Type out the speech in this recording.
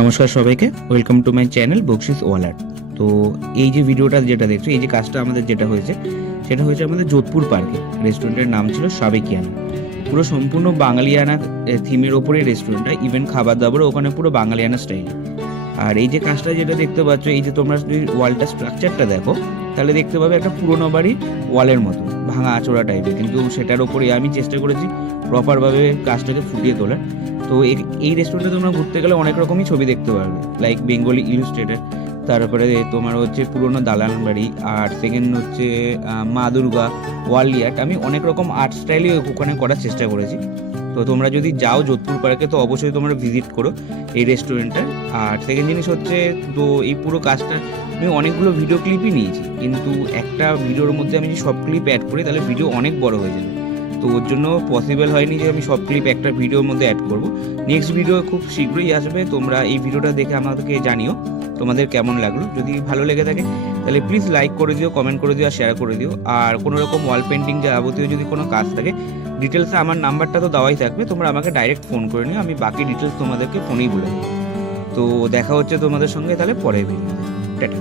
নমস্কার সবাইকে, welcome to my channel বকশিস ওয়ালার। তো এই যে ভিডিওটা যেটা দেখছো, এই যে কাজটা আমাদের যেটা হয়েছে সেটা হয়েছে আমাদের যোধপুর পার্কে। রেস্টুরেন্টের নাম ছিল সাবেকিয়ানা। পুরো সম্পূর্ণ বাঙালিয়ানা থিমের ওপরেই রেস্টুরেন্টটা, ইভেন খাবার দাবারও ওখানে পুরো বাঙালিয়ানা স্টাইল। আর এই যে কাজটা যেটা দেখতে পাচ্ছ, এই যে তোমরা যদি ওয়ালটা স্ট্রাকচারটা দেখো তাহলে দেখতে পাবে একটা পুরোনো বাড়ির ওয়ালের মতো ভাঙা আঁচড়া টাইপের, কিন্তু সেটার ওপরে আমি চেষ্টা করেছি প্রপারভাবে কাজটাকে ফুটিয়ে তোলার। তো এই রেস্টুরেন্টে তোমরা ঘুরতে গেলে অনেক রকমই ছবি দেখতে পারবে, লাইক বেঙ্গলি ইলুস্ট্রেটেড, তারপরে তোমার হচ্ছে পুরোনো দালান বাড়ি, আর সেকেন্ড হচ্ছে মা দুর্গা, ওয়ার্ল্ড আর্ট। আমি অনেক রকম আর্ট স্টাইলই ওখানে করার চেষ্টা করেছি। তো তোমরা যদি যাও যোধপুর পার্কে তো অবশ্যই তোমরা ভিজিট করো এই রেস্টুরেন্টটা। আর সেকেন্ড জিনিস হচ্ছে, তো এই পুরো কাজটা আমি অনেকগুলো ভিডিও ক্লিপই নিয়েছি, কিন্তু একটা ভিডিওর মধ্যে আমি যদি সব ক্লিপ অ্যাড করি তাহলে ভিডিও অনেক বড় হয়ে যাবে। তো ওর জন্য পসিবল হয়নি যে আমি সব ক্লিপ একটা ভিডিওর মধ্যে অ্যাড করব। নেক্সট ভিডিও খুব শীঘ্রই আসবে, তোমরা এই ভিডিওটা দেখে আমাদেরকে জানিও তোমাদের কেমন লাগলো। যদি ভালো লেগে থাকে তাহলে প্লিজ লাইক করে দিও, কমেন্ট করে দিও আর শেয়ার করে দিও। আর কোনো রকম ওয়াল পেন্টিং যাবতীয় যদি কোনো কাজ থাকে, ডিটেলসে আমার নাম্বারটা তো দেওয়াই থাকবে, তোমরা আমাকে ডাইরেক্ট ফোন করে নিও, আমি বাকি ডিটেলস তোমাদেরকে ফোনেই বলে দেবো। তো দেখা হচ্ছে তোমাদের সঙ্গে তাহলে পরের ভিডিওতে। টাটা।